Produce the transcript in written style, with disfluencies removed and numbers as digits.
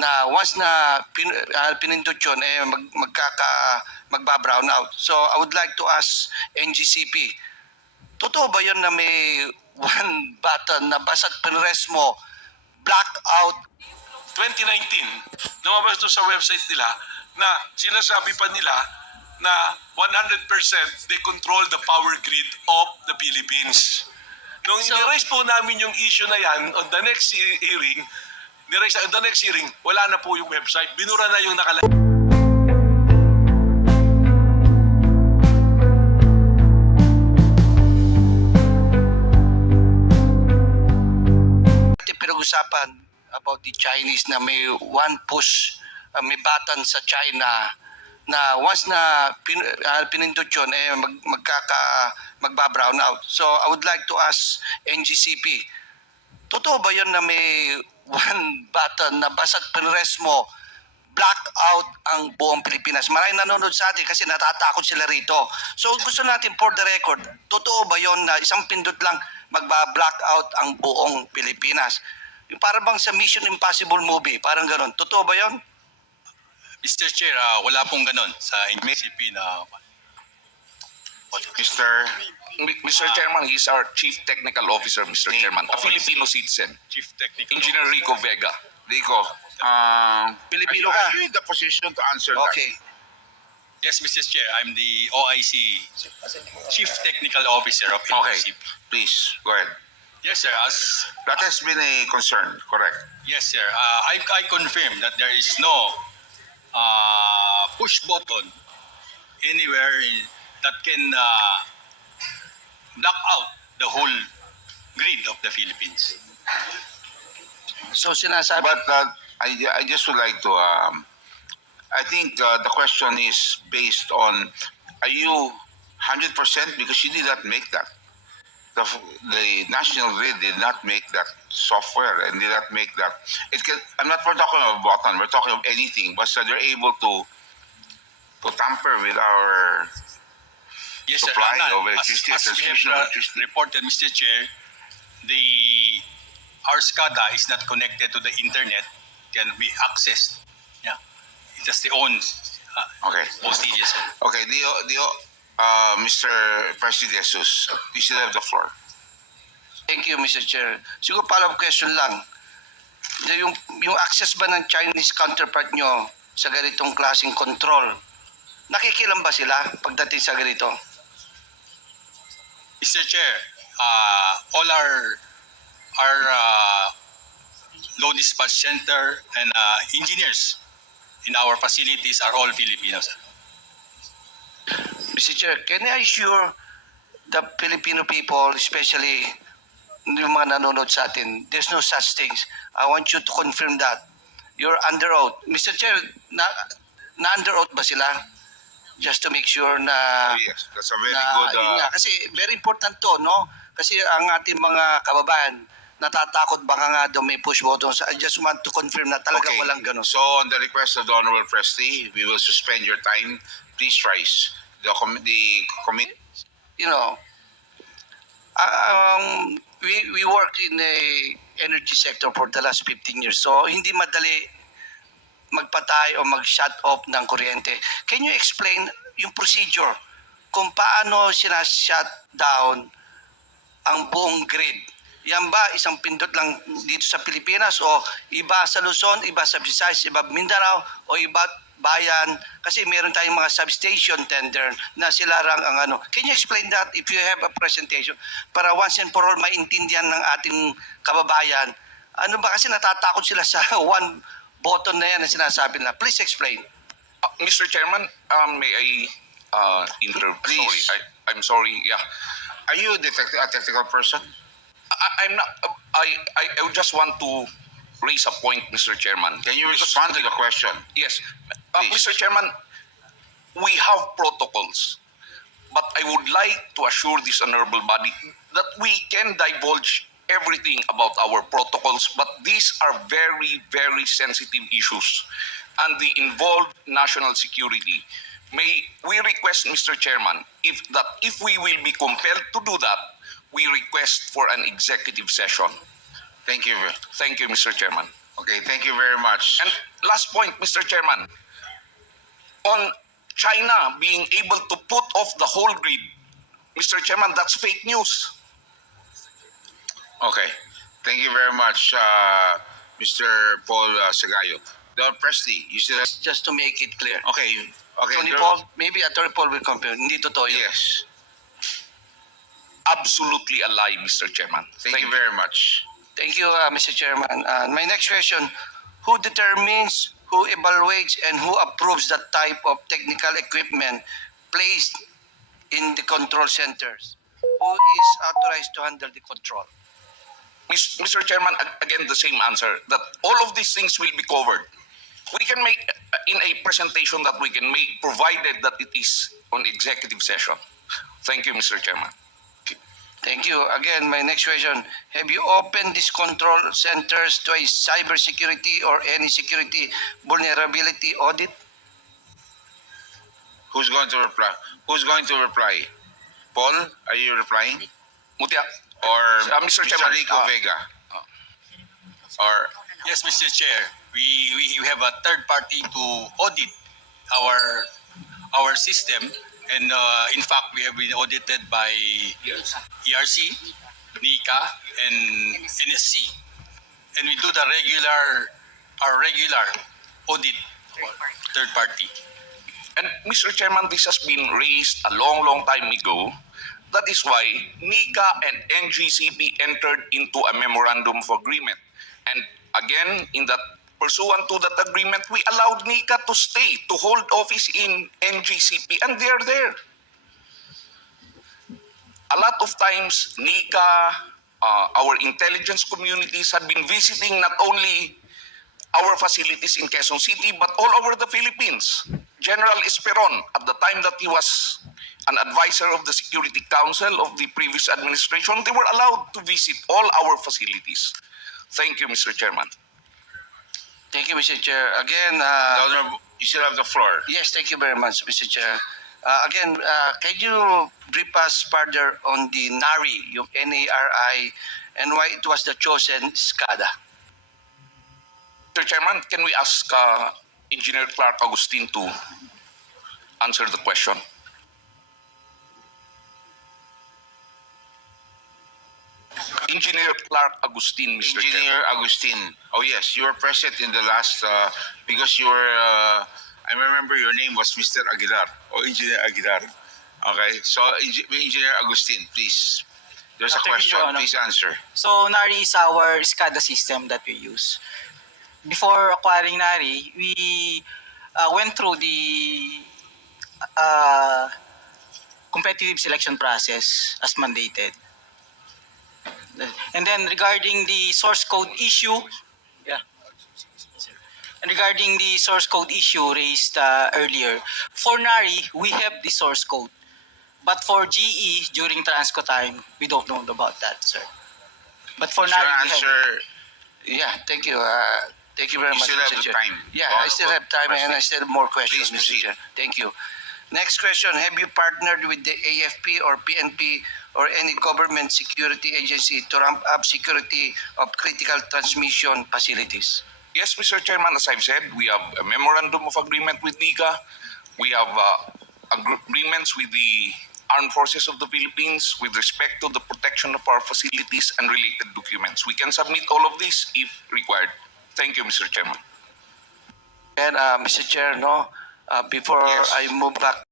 na once na pinindot yun, magba-brown out. So I would like to ask Ngcp, totoo ba yun na may one button na basta't pinrest mo, black out? 2019, lumabas doon sa website nila na sinasabi pa nila na 100% they control the power grid of the Philippines. Nung niraise po namin yung issue na yan on the next hearing, wala na po yung website. Binura na yung nakalagay. Pinag-usapan about the Chinese na may one push, may button sa China na once na pinindot yun, magba-brown out. So I would like to ask Ngcp, totoo ba yun na may one button na basta't pinrest mo, black out ang buong Pilipinas? Maraming nanonood sa atin kasi natatakot sila rito. So gusto natin for the record, totoo ba yun na isang pindot lang magba-black out ang buong Pilipinas? Yung para bang sa Mission Impossible movie, parang ganon. Totoo ba yun? Mr. Chair, wala pong ganon sa Ngcp na... Mr. Chairman, he's our Chief Technical Officer, Mr. Chairman. A Filipino citizen. Chief Technical Engineer Rico Vega. Rico, Pilipino are ka? you in the position to answer Okay. Yes, Mr. Chair, I'm the OIC Chief Technical Officer of Okay, Ngcp. please, go ahead. Yes, sir. That has been a concern, correct? Yes, sir. I confirm that there is no push button anywhere that can block out the whole grid of the Philippines. So sinasabi... But I just would like to, I think the question is based on, are you 100% because you did not make that? The National Grid did not make that software and did not make that. I'm not talking about button, we're talking of anything, but so they're able to tamper with our Yes, sir. supply As of electricity, we transmission of have electricity. reported, Mr. Chair, our SCADA is not connected to the internet, can be accessed. Yeah, it has the own Okay. voltages. Okay, Mr. President Jesus, you should have the floor. Thank you, Mr. Chair. Siguro follow-up question lang. Yung access ba ng Chinese counterpart nyo sa ganitong klaseng control, nakikilam ba sila pagdating sa ganito? Mr. Chair, all our load dispatch center and engineers in our facilities are all Filipinos. Mr. Chair, can I assure the Filipino people, especially yung mga nanonood sa atin, there's no such things. I want you to confirm that. You're under oath. Mr. Chair, na-under oath ba sila? Just to make sure na... Yes, that's a very good... yun nga, kasi very important to, no? Kasi ang ating mga kababayan, natatakot baka nga daw may push button. So I just want to confirm na talaga Okay. walang ganun. So on the request of the Honorable Presti, we will suspend your time. Please rise. The committee... You know, we work in a energy sector for the last 15 years. So hindi madali magpatay o mag-shut off ng kuryente. Can you explain yung procedure kung paano sinashut down ang buong grid? Yan ba isang pindot lang dito sa Pilipinas o iba sa Luzon, iba sa Visayas, iba Mindanao o iba bayan? Kasi meron tayong mga substation tender na sila lang ang ano. Can you explain that if you have a presentation para once and for all maintindihan ng ating kababayan? Ano ba kasi natatakot sila sa one button na yan na sinasabi nila. Please explain. Mr. Chairman, may I Please. sorry, I'm sorry. Yeah, Are you a technical person? I'm not. I just want to raise a point, Mr. Chairman. Can you respond to the question? Yes, Please. Mr. Chairman, we have protocols, but I would like to assure this honorable body that we can divulge everything about our protocols, but these are very, very sensitive issues and they involve national security. May we request, Mr. Chairman, if we will be compelled to do that, we request for an executive session. Thank you. Thank you, Mr. Chairman. Okay, thank you very much. And last point, Mr. Chairman, on China being able to put off the whole grid, Mr. Chairman, that's fake news. Okay, thank you very much, Mr. Paul Sagayo. Don Presley, you still have... Just to make it clear. Okay, okay. Attorney Paul, maybe Attorney Paul will confirm. Hindi totoo yun. Yes, Absolutely a lie, Mr. Chairman. thank you very much. Thank you, Mr. Chairman. My next question, who determines, who evaluates, and who approves the type of technical equipment placed in the control centers? Who is authorized to handle the control? Mr. Chairman, again, the same answer, that all of these things will be covered. We can make in a presentation that we can make, provided that it is on executive session. Thank you, Mr. Chairman. Thank you. Again, my next question, have you opened these control centers to a cybersecurity or any security vulnerability audit? Who's going to reply? Who's going to reply? Paul, are you replying? Mutia, Or Mr. Chairman, Rico Vega? Or Yes, Mr. Chair. We have a third party to audit our system, and in fact, we have been audited by ERC, NICA, and NSC, and we do the regular audit, third party. and Mr. Chairman, this has been raised a long time ago. That is why NICA and Ngcp entered into a memorandum of agreement. And again, in that pursuant to that agreement, we allowed NICA to stay, to hold office in Ngcp, and they are there. A lot of times, NICA, our intelligence communities had been visiting not only our facilities in Quezon City, but all over the Philippines. General Esperon, at the time that he was an advisor of the Security Council of the previous administration, they were allowed to visit all our facilities. Thank you, Mr. Chairman. Thank you, Mr. Chair. Again, Governor, you still have the floor. yes, thank you very much, Mr. Chair. Again, can you brief us further on the NARI, yung NARI, and why it was the chosen SCADA? Mr. Chairman, can we ask Engineer Clark Agustin to answer the question? Engineer Clark Agustin, Mr. Chairman. Engineer Agustin. Oh yes, you were present in the last because you were. I remember your name was Mr. Aguilar or Engineer Aguilar. Okay, so Engineer Agustin, please. There's a After question. you, Your Honor. Please answer. So NARI is our SCADA system that we use. Before acquiring NARI, we went through the competitive selection process as mandated. And then regarding the source code issue, and regarding the source code issue raised earlier, for NARI, we have the source code. But for GE, during Transco time, we don't know about that, sir. But for Is your NARI, we have it. answer? Yeah, thank you. Thank you very You much, still have Mr. the Chair. time. Yeah, Well, I still have time and I still have more questions, Please Mr. proceed. Chair. Thank you. Next question, have you partnered with the AFP or PNP or any government security agency to ramp up security of critical transmission facilities? Yes, Mr. Chairman, as I've said, we have a memorandum of agreement with NICA. We have agreements with the Armed Forces of the Philippines with respect to the protection of our facilities and related documents. We can submit all of this if required. Thank you, Mr. Chairman. And Mr. Chair, before Yes. I move back